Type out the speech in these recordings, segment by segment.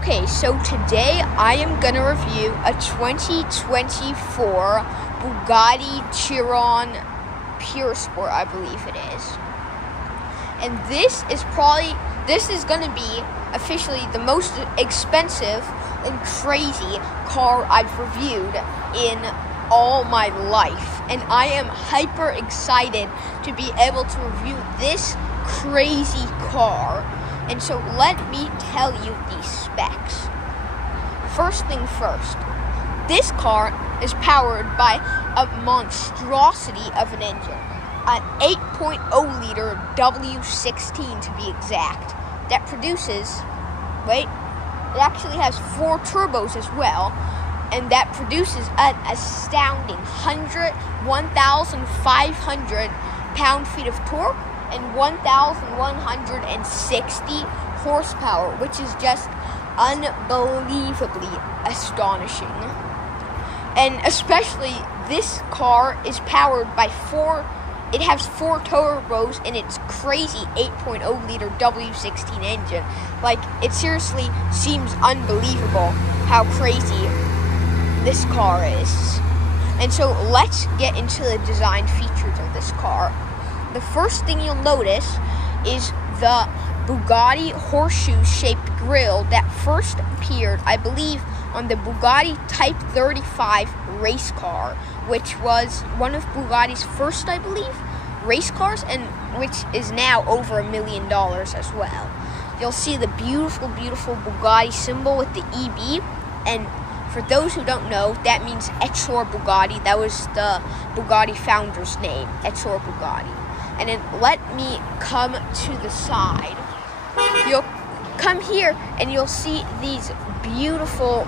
Okay, so today I am going to review a 2024 Bugatti Chiron Pure Sport, I believe it is. And this is going to be officially the most expensive and crazy car I've reviewed in all my life. And I am hyper excited to be able to review this crazy car. And so let me tell you these specs. First thing first, this car is powered by a monstrosity of an engine, an 8.0 liter W16 to be exact, that produces, it actually has 4 turbos as well, and that produces an astounding 1,500 pound-feet of torque and 1,160 horsepower, which is just unbelievably astonishing. And especially this car is powered by it has 4 turbos in its crazy 8.0 liter W16 engine. It seriously seems unbelievable how crazy this car is. And so let's get into the design features of this car. The first thing you'll notice is the Bugatti horseshoe-shaped grille that first appeared, I believe, on the Bugatti Type 35 race car, which was one of Bugatti's first, I believe, race cars, and which is now over $1 million as well. You'll see the beautiful, beautiful Bugatti symbol with the EB, and for those who don't know, that means Xaaron Bugatti. That was the Bugatti founder's name, Xaaron Bugatti. And then let me come to the side. You'll come here and you'll see these beautiful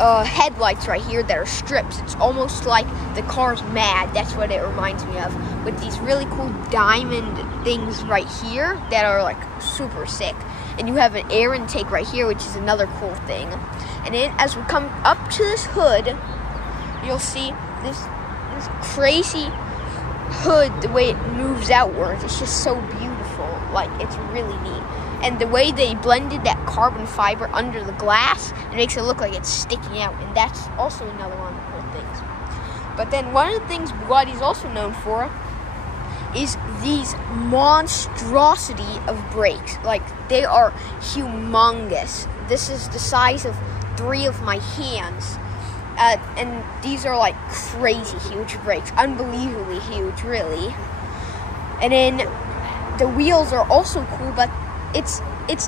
headlights right here that are strips. It's almost like the car's mad. That's what it reminds me of. With these really cool diamond things right here that are super sick. And you have an air intake right here, which is another cool thing. And then as we come up to this hood, you'll see this crazy hood, the way it moves outwards. It's just so beautiful. It's really neat. And the way they blended that carbon fiber under the glass, it makes it look like it's sticking out. And that's also another one of the cool things. But then one of the things Bugatti is also known for is these monstrosity of brakes. They are humongous. This is the size of 3 of my hands. And these are crazy huge brakes, unbelievably huge, really. And then the wheels are also cool, but it's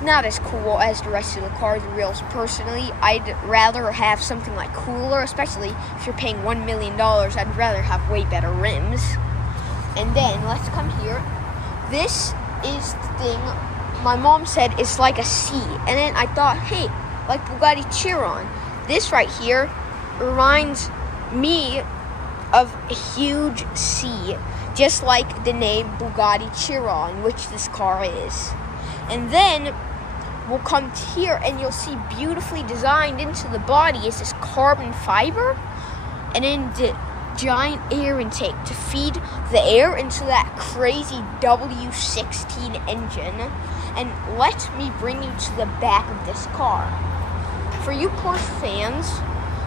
not as cool as the rest of the car's wheels. Personally, I'd rather have something cooler, especially if you're paying $1 million. I'd rather have way better rims. And then let's come here. This is the thing my mom said is like a C, and then I thought, hey, like Bugatti Chiron, this right here reminds me of a huge C, just like the name Bugatti Chiron, which this car is. And then we'll come here and you'll see beautifully designed into the body is this carbon fiber, and then the giant air intake to feed the air into that crazy W16 engine. And let me bring you to the back of this car. For you Porsche fans,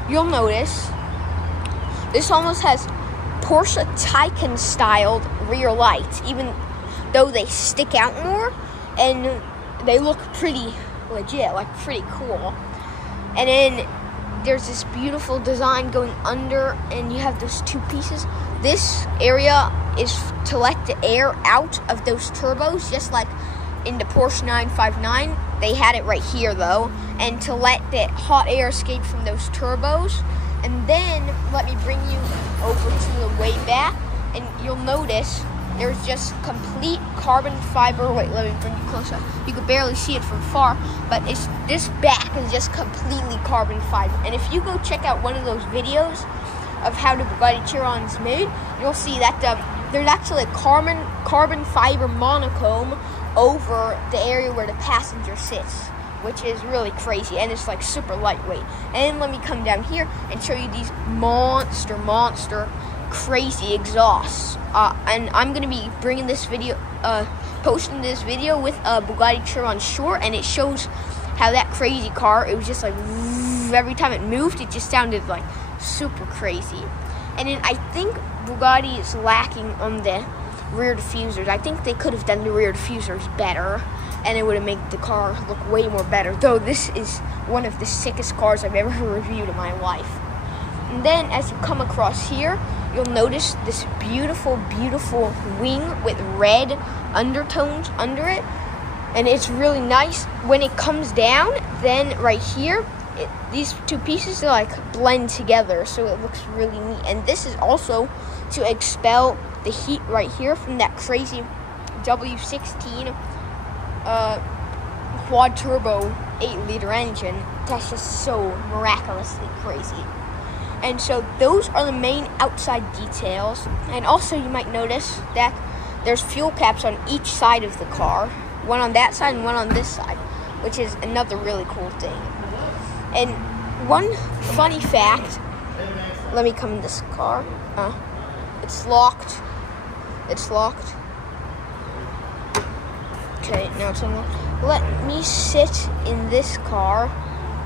you'll notice this almost has Porsche Taycan styled rear lights, even though they stick out more and they look pretty legit, pretty cool. And then there's this beautiful design going under, and you have those 2 pieces. This area is to let the air out of those turbos, just like in the Porsche 959. They had it right here though, and to let the hot air escape from those turbos. And then let me bring you over to the way back, and you'll notice there's just complete carbon fiber. Wait, let me bring you closer. You can barely see it from far, but this back is just completely carbon fiber. And if you go check out one of those videos of how the Bugatti Chiron is made, you'll see that there's actually a carbon fiber monochrome over the area where the passenger sits, which is really crazy, and it's super lightweight. And then let me come down here and show you these monster crazy exhausts. And I'm gonna be bringing this video, posting this video with a Bugatti Chiron short, and it shows how that crazy car, it was just like, every time it moved, it just sounded like super crazy. And then I think Bugatti is lacking on the rear diffusers. I think they could have done the rear diffusers better, and it would have made the car look way more better. Though this is one of the sickest cars I've ever reviewed in my life. And then as you come across here, you'll notice this beautiful, beautiful wing with red undertones under it. And it's really nice. When it comes down, then right here, these two pieces are like blend together, so it looks really neat. And this is also to expel the heat right here from that crazy W16 quad turbo 8-liter engine. That's just so miraculously crazy. And so those are the main outside details. And also you might notice that there's fuel caps on each side of the car. One on that side and one on this side, which is another really cool thing. And one funny fact, let me come in this car. It's locked. It's locked. Okay, now it's unlocked. Let me sit in this car.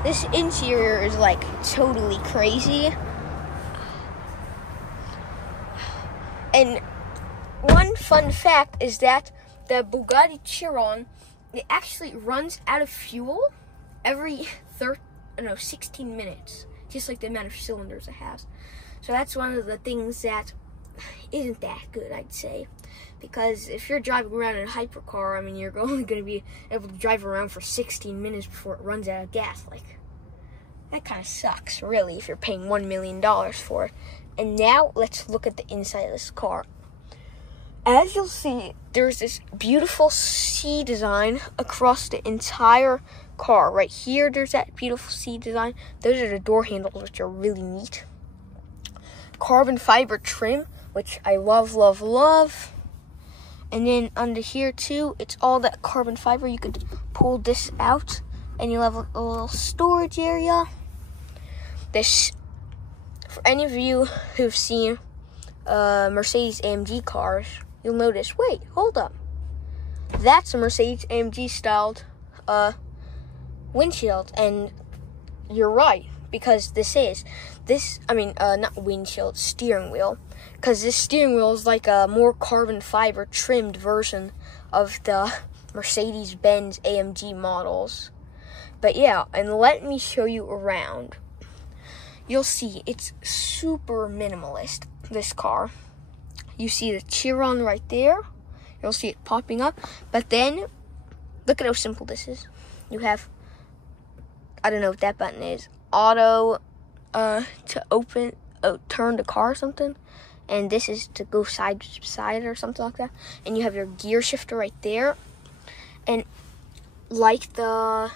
This interior is like totally crazy. And one fun fact is that the Bugatti Chiron, it actually runs out of fuel every 16 minutes, just like the amount of cylinders it has. So that's one of the things that isn't that good, I'd say, because if you're driving around in a hypercar, I mean, you're only going to be able to drive around for 16 minutes before it runs out of gas. Like, that kind of sucks, really, if you're paying $1 million for it. And now let's look at the inside of this car. As you'll see, there's this beautiful C design across the entire car. Right here, there's that beautiful C design. Those are the door handles, which are really neat. Carbon fiber trim, which I love, love, love. And then under here, too, it's all that carbon fiber. You could pull this out, and you'll have a little storage area. This, for any of you who've seen Mercedes AMG cars, you'll notice, wait, hold up. That's a Mercedes AMG styled windshield. And you're right, because not windshield, steering wheel. Because this steering wheel is like a more carbon fiber trimmed version of the Mercedes-Benz AMG models. But yeah, and let me show you around. You'll see it's super minimalist, this car. You see the Chiron right there. You'll see it popping up. But then, look at how simple this is. You have, I don't know what that button is, auto to open, turn the car or something. And this is to go side to side or something like that. And you have your gear shifter right there. And like the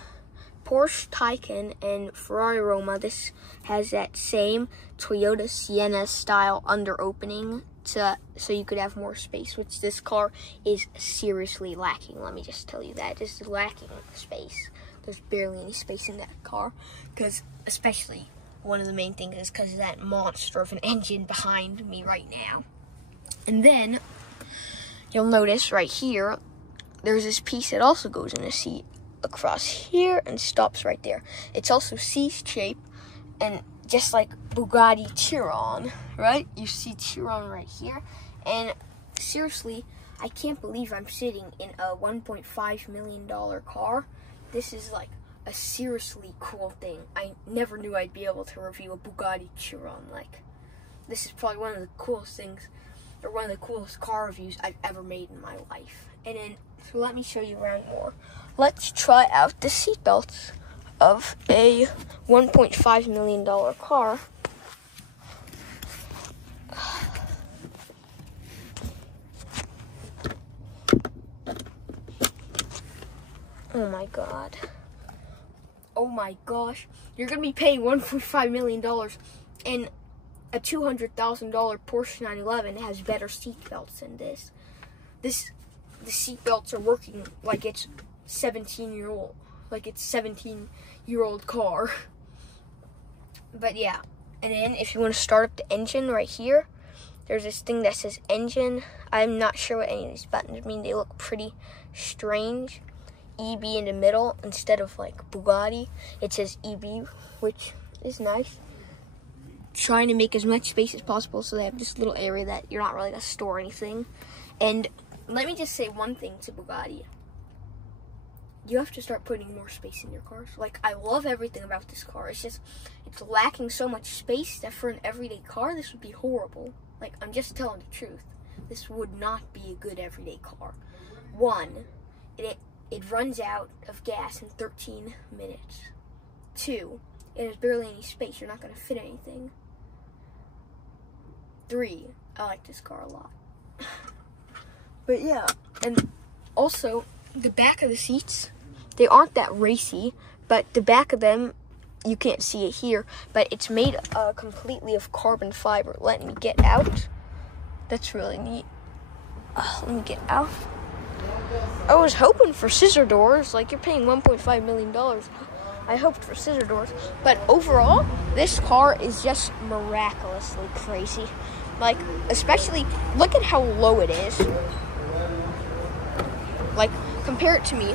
Porsche Taycan and Ferrari Roma, this has that same Toyota Sienna style under opening so you could have more space, which this car is seriously lacking. Let me just tell you that. It's lacking space. There's barely any space in that car, because especially one of the main things is because of that monster of an engine behind me right now. And then you'll notice right here, there's this piece that also goes in the seat across here and stops right there. It's also C-shaped, and just like Bugatti Chiron, right? You see Chiron right here. And seriously, I can't believe I'm sitting in a $1.5 million car. This is like a seriously cool thing. I never knew I'd be able to review a Bugatti Chiron. Like, this is probably one of the coolest things, or one of the coolest car reviews I've ever made in my life. And then, so let me show you around more. Let's try out the seatbelts of a $1.5 million car. Oh my god. Oh my gosh. You're going to be paying $1.5 million, and a $200,000 Porsche 911 has better seatbelts than this. The seatbelts are working like it's 17-year-old. Like it's 17-year-old car. But yeah. And then if you want to start up the engine right here, there's this thing that says engine. I'm not sure what any of these buttons mean. They look pretty strange. EB in the middle instead of like Bugatti. It says EB, which is nice. Trying to make as much space as possible so they have this little area that you're not really going to store anything. And let me just say one thing to Bugatti. You have to start putting more space in your cars. Like, I love everything about this car. It's just, it's lacking so much space that for an everyday car, this would be horrible. Like, I'm just telling the truth. This would not be a good everyday car. One, it runs out of gas in 13 minutes. Two, it has barely any space. You're not going to fit anything. Three, I like this car a lot. But yeah, and also, the back of the seats, they aren't that racy, but the back of them, you can't see it here, but it's made completely of carbon fiber. Let me get out. That's really neat. Let me get out. I was hoping for scissor doors. Like, you're paying $1.5 million. I hoped for scissor doors. But overall, this car is just miraculously crazy. Like, especially, look at how low it is. Like, compare it to me.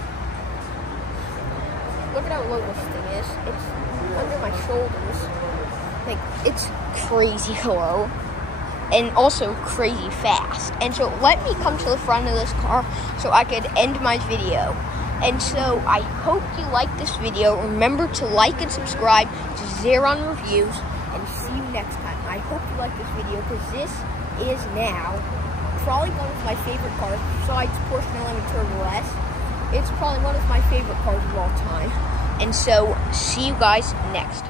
Look at how low this thing is. It's under my shoulders. Like, it's crazy low. And also crazy fast. And so let me come to the front of this car so I could end my video. And so I hope you like this video. Remember to like and subscribe to Xaaron Reviews. And see you next time. I hope you like this video because this is now probably one of my favorite cars. Besides Porsche 911 Turbo S, it's probably one of my favorite cars of all time. And so see you guys next time.